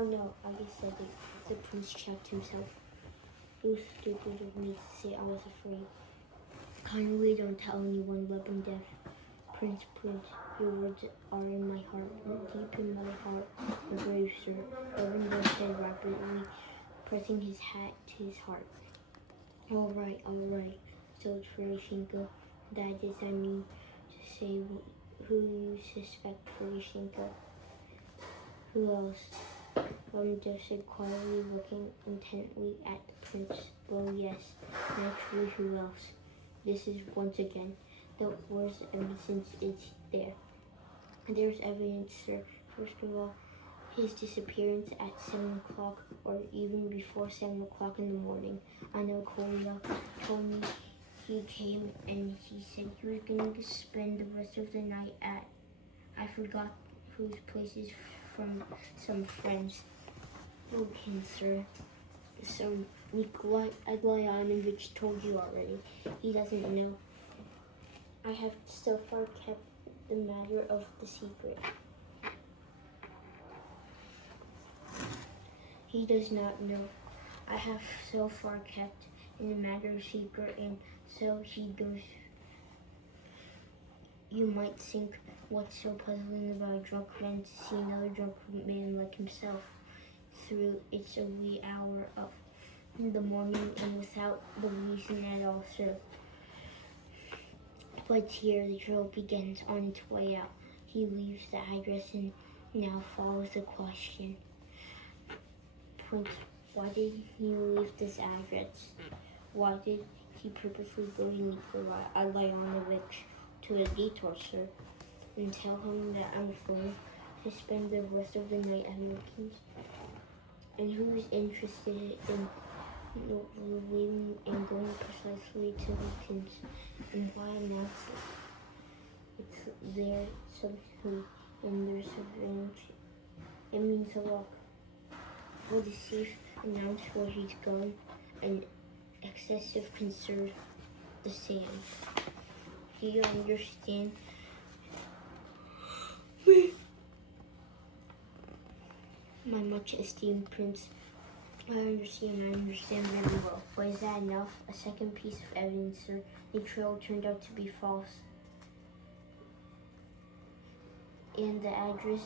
Oh no, I just said it. The prince checked himself. It was stupid of me to say I was afraid. Kindly don't tell anyone, weapon deaf. Prince, your words are in my heart, deep in my heart. You're brave, sir. Weapon deaf said rapidly, pressing his hat to his heart. All right. So it's Furishinko. That is, I mean, to say who you suspect Furishinko. Who else? Deaf said quietly, looking intently at the prince. Well, yes, naturally, who else? This is once again. Where's evidence is there? There's evidence, sir. First of all, his disappearance at 7 o'clock or even before 7 o'clock in the morning. I know Korea told me he came and he said he was going to spend the rest of the night at, I forgot whose places, from some friends. Okay, sir. Some Nikolai Adlyanovich told you already. He doesn't know. I have so far kept the matter of the secret. He does not know. I have so far kept in the matter of secret, and so he goes. You might think, what's so puzzling about a drunk man to see another drunk man like himself through it's a wee hour of the morning and without the reason at all, sir. But here the trail begins on its way out. He leaves the address and now follows the question. Prince, why did he leave this address? Why did he purposely go to Nikolai Adlyanovich to a detour, sir, and tell him that I'm going to spend the rest of the night at Wilkins? And who's interested in leaving and going precisely to Wilkins? And why announce it? It's there somehow, and there's surveillance. It means a lot. Will the thief announce where he's going? And excessive concern, the same. Do you understand? My much esteemed prince, I understand very well. But is that enough? A second piece of evidence, sir. The trail turned out to be false. And the address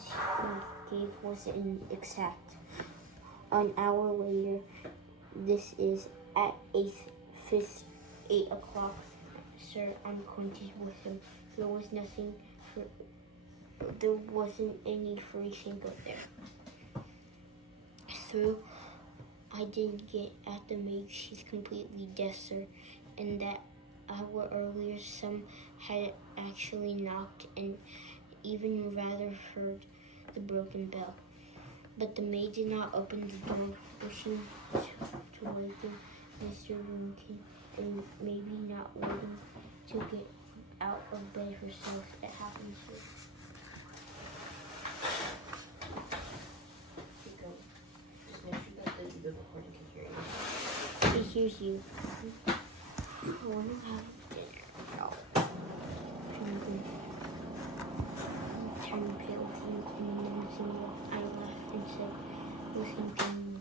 he gave wasn't exact. An hour later, this is at 8 o'clock, sir, I'm acquainted with him. There wasn't any Furishinko there. Through, I didn't get at the maid, she's completely deaf, sir, and that hour earlier some had actually knocked and even rather heard the broken bell. But the maid did not open the door, wishing to waken Mr. Lincoln, and maybe not waiting to get out of bed herself. It happens to Just make sure that the recording can hear you. She hears you. I want to have dinner. No. Turning pale and menacing, I laughed and said, listen to me.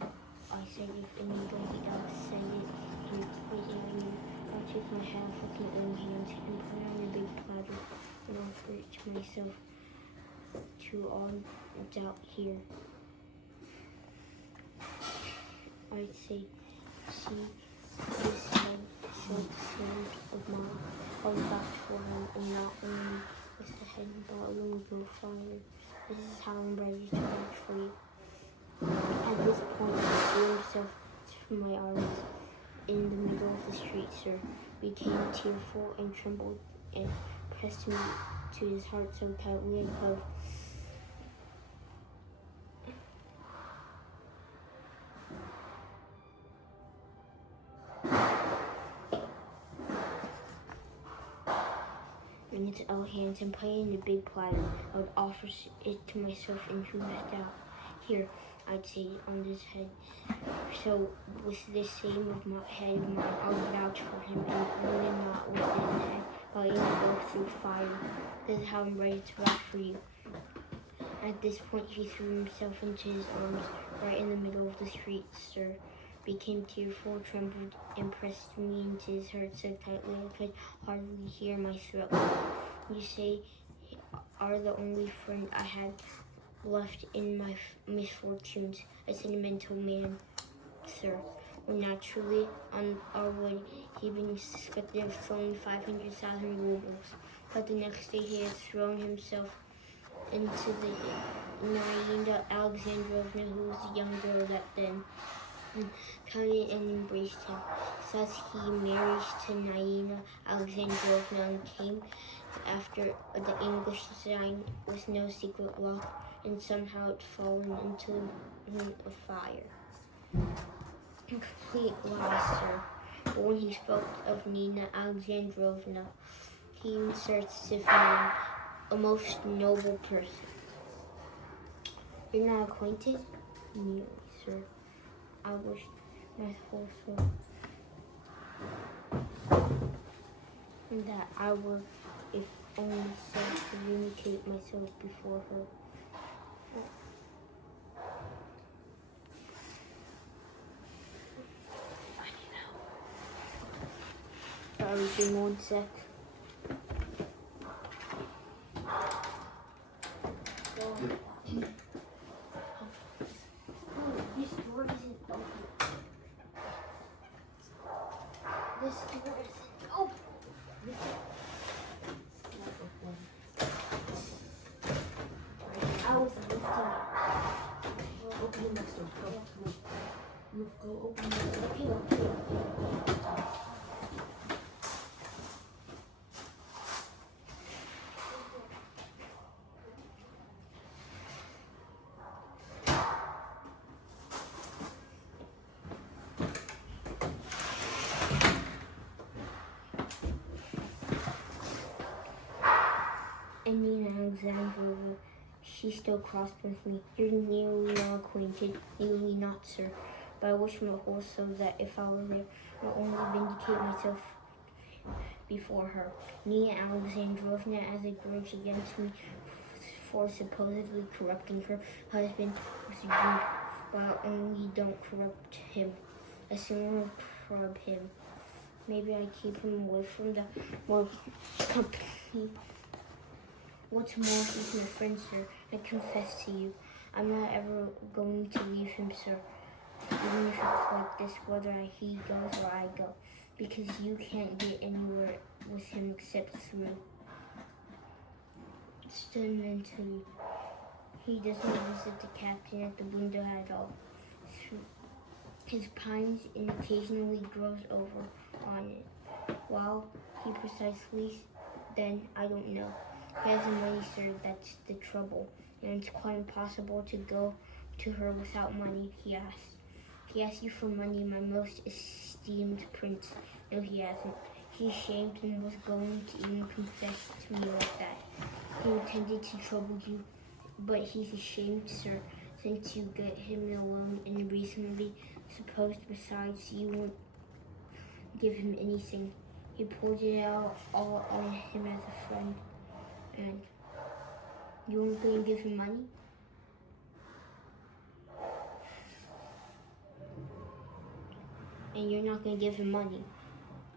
I said, if anybody else said it, and waiting, I'll take my half with my own hands and put it on a big platter and offer it to myself to all doubt here. I'd say, see, this head short hand of mine, I'll vouch for him, and not only with the head, but a little go farther. This is how I'm ready to vouch for you. At this point, he threw himself from my arms in the middle of the street, sir, became tearful and trembled and pressed me to his heart so tightly and held. In its own hands and put it in a big platter. I would offer it to myself and who left out. Here, I'd say, on this head. So, with this same of my head of mine, I would vouch for him, and only not with his head, but even go through fire. This is how I'm ready to vouch for you. At this point, he threw himself into his arms right in the middle of the street. Sir became tearful, trembled, and pressed me into his heart so tightly I could hardly hear my throat. You say are the only friend I had left in my misfortunes, a sentimental man, sir. Well, naturally, on our wood, he'd been suspected of stealing 500,000 rubles, but the next day he had thrown himself into the Naina Alexandrovna, who was a young girl then, and carried and embraced him. Thus he married to Naina Alexandrovna and came after the English design with no secret lock, and somehow it fallen into a fire. Complete lie, sir. But when he spoke of Nina Alexandrovna, he inserted Sifman, a most noble person. You're not acquainted? Nearly, sir. I wish my whole soul that I were, if only so, to vindicate myself before her. Sorry, give me 1 sec. This door isn't open. This door isn't open. I was lifting it. Open the next door. Go. Move. Go open the next door. Okay. And Nina Alexandrovna, she still crossed with me. You're nearly not acquainted, nearly not, sir. But I wish my whole soul that if I were there, I would only vindicate myself before her. Nina Alexandrovna has a grudge against me for supposedly corrupting her husband with a drink, while I only don't corrupt him. I sooner corrupt him. Maybe I keep him away from the more company. What's more, he's my friend, sir. I confess to you, I'm not ever going to leave him, sir. Even if it's like this, whether he goes or I go. Because you can't get anywhere with him except through mentally. He doesn't visit the captain at the window at all. His pines and occasionally grows over on it. While he precisely then, I don't know. He has money, sir, that's the trouble. And it's quite impossible to go to her without money, he asked. He asked you for money, my most esteemed prince. No, he hasn't. He's ashamed and was going to even confess to me like that. He intended to trouble you, but he's ashamed, sir, since you get him alone and reasonably supposed besides you won't give him anything. He poured it out all on him as a friend. And you weren't going to give him money? And you're not going to give him money.